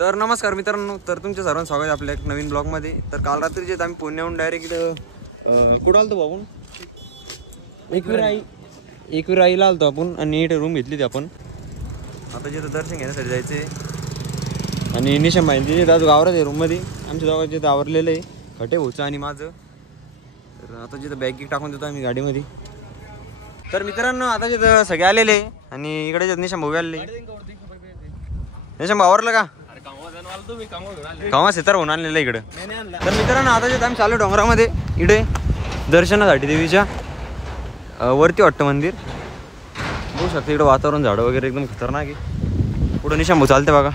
तर नमस्कार मित्रांनो, तर तुमच्या सर्वांचं स्वागत आहे आपल्या एक नवीन ब्लॉगमध्ये. तर काल रात्री जे आम्ही पुण्याहून डायरेक्ट कुठं आलतो बाबून एकविराईला आलतो आपण आणि इथे रूम घेतली होती आपण. आता जिथं दर्शन घेण्यासाठी जायचे आणि निशा माहिती आज गावरात आहे रूममध्ये आमच्या दोघांचे जिथं आवरलेलं आहे खटे भाऊचं आणि माझं. तर आता जिथं बॅग गिक टाकून देतो आम्ही गाडीमध्ये. तर मित्रांनो आता जिथं सगळे आलेले आणि इकडे जे निशा भाऊ आलेले. निशा भाऊ आवरलं का? कामा सितार होऊन आणलेलं इकडं. तर मित्रांनो आता जे आम्ही चालू डोंगरामध्ये इकडे दर्शनासाठी देवीच्या वरती वाटतं मंदिर. बघू शकता इकडं वातावरण झाडं वगैरे एकदम खतरनाक आहे. पुढं निशांभाऊ चालते बघा.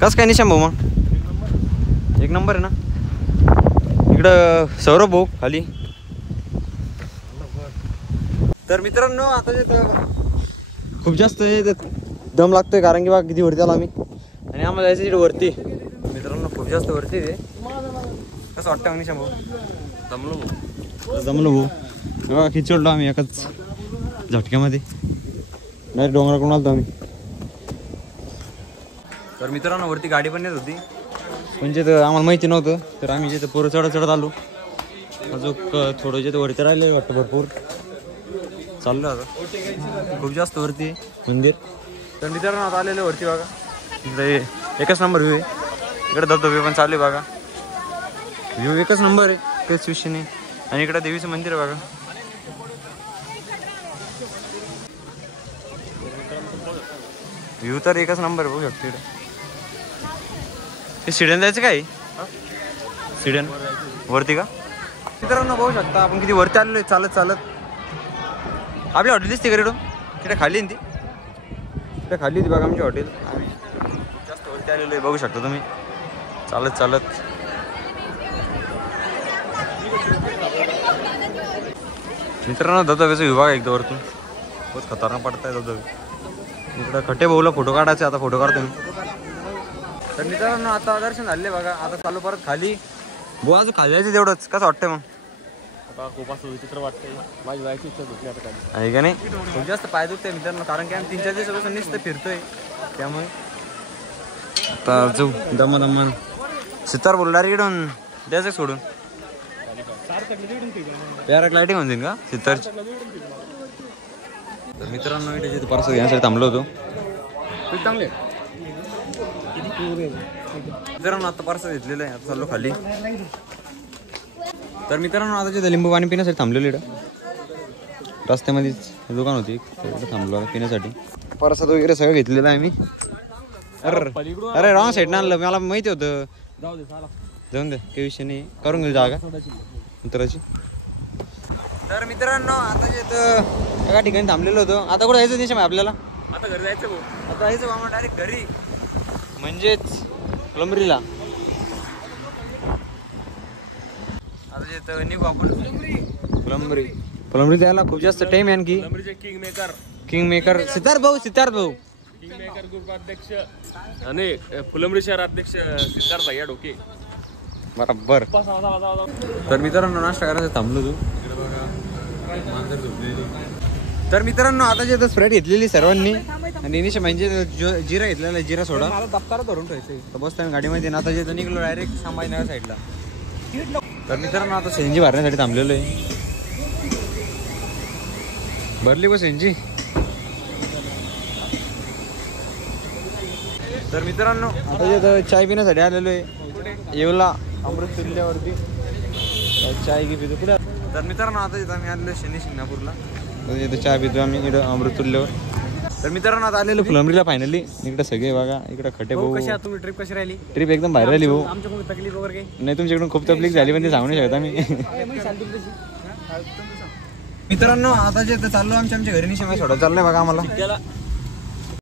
कसं काय निशांभाऊ मग? एक नंबर आहे ना. इकडं सौरभ भाऊ खाली. तर मित्रांनो आता जे खूप जास्त दम लागतोय कारण की बघा किती वरती आलो आम्ही आणि आम्हाला जायचं तिथे वरती. मित्रांनो खूप जास्त वरती आहे. कसं वाटतं मग निशांभाऊ? जमलो भाऊ. बघा खिचडलो आम्ही एकाच झटक्यामध्ये. डायरेक्ट डोंगराकडून आलतो आम्ही. तर मित्रांनो वरती गाडी पण येत होती म्हणजे आम्हाला माहिती नव्हतं. तर आम्ही जिथं पोरं चढत आलो. अजून थोडं जिथं वरती राहिले वाटतं भरपूर चाललो आता. खूप जास्त वरती मंदिर. तर मित्रांनो आता आलेलं वरती बघा. इकडे एकच नंबर व्ह्यू आहे. इकडे धबधबे पण चालू आहे बघा. व्ह्यू एकच नंबर आहे काहीच विषय नाही. आणि इकडे देवीचं मंदिर आहे बघा. व्ह्यू तर एकच नंबर बघू शकतो. इकडे ते सिडन जायचं काय? सिडन वरती का? मित्रांनो बघू शकता आपण किती वरती आलेलो आहे चालत चालत. आपली हॉटेल दिसते का रेडो? तिकडे खाली ती तिकडे खाली होती बघा आमची हॉटेल. आम्ही जास्त वरती आलेलो आहे बघू शकता तुम्ही चालत चालत. मित्रांनो धबधब्याचा विभाग एकदा वरतून बहुत खतरनाक पडत आहे धबधबे. इकडं खटे भाऊला फोटो काढायचे. आता फोटो काढतो मी. तर मित्रांनो आता दर्शन झाले बघा. आता चालू परत खाली. भाऊ अजून खाली जायचं तेवढंच. कसं वाटतंय मग? खूप असं विचित्र वाटतंय. माझी जायची इच्छा होती आता खाली. आहे का नाही? खूप जास्त पाय दुखतंय मित्रांनो कारण की आम्ही 3-4 दिवसापासून नुसतं फिरतोय त्यामुळे. आता जाऊ दमन सितार बोलणार इकडून द्यायचं सोडून. पॅराग्लायडिंग होऊन जाईल का सितारची? तर मित्रांनो इथे जिथे पार्सल घेण्यासाठी थांबलो होतो. चांगले मित्रांनो आता पार्सल घेतलेलं आहे. आता चाललो खाली. तर मित्रांनो आता जिथे लिंबू पाणी पिण्यासाठी थांबलेलं इकडं रस्त्यामध्येच दुकान होती इकडे थांबलो पिण्यासाठी. परसाद वगैरे सगळं घेतलेलं आहे मी. अरे रॉंग साईडनं आणलं. मला माहिती होतं. जाऊन दे काही विषय नाही. करून घेऊ जागा मित्राची. तर मित्रांनो आता जे एका ठिकाणी थांबलेलो होतो. आता कुठं जायचं दिशा आपल्याला? आता घरी जायचं भाऊ. आता जायचं बाबा डायरेक्ट घरी म्हणजेच फुलंब्रीला. आता जे निघू आपण फुलंब्री जायला खूप जास्त टाइम आहे. आणखी किंग मेकर सितार भाऊ किंग मेकर ग्रुप अध्यक्ष आणि फुलंब्री शहर अध्यक्ष सिद्धार्थ भैया डोके बरोबर. तर मित्रांनो नाश्ता करायचं थांबलो तू. तर मित्रांनो आता जे स्प्राईट घेतलेली सर्वांनी आणि निशा म्हणजे जिरा घेतलेला. जिरा सोडा दप्तर धरून ठेवायचं. तर बसतो गाडीमध्ये. आता जे निघलो डायरेक्ट संभाजीनगर साईडला. तर मित्रांनो आता सीएनजी भरण्यासाठी थांबलेलो आहे. भरली बस सीएनजी. तर मित्रांनो आता जे चाय पिण्यासाठी आलेलो आहे येवला अमृत तुल्ल्यावरती. चाय घे पितो पुढे. तर मित्रांनो आता इथं आम्ही आलेलो शनी शिंगणापूरला. इथं चहा पितो आम्ही इकडं अमृत तुल्ल्यावर. तर मित्रांनो आता आलेलो फुलंब्रीला फायनली. इकडे सगळे बघा. इकडे खटे भाऊ. तुम्ही ट्रिप कशी राहिली? ट्रिप एकदम बाहेर राहिली भाऊ. आमच्या खूप तकलीफ वगैरे नाही तुमच्याकडून खूप तकलीफ झाली पण ते सांगू नाही शकत आम्ही. मित्रांनो आता जे चाललो आमच्या घरी निशा सोडा चाललंय बघा आम्हाला.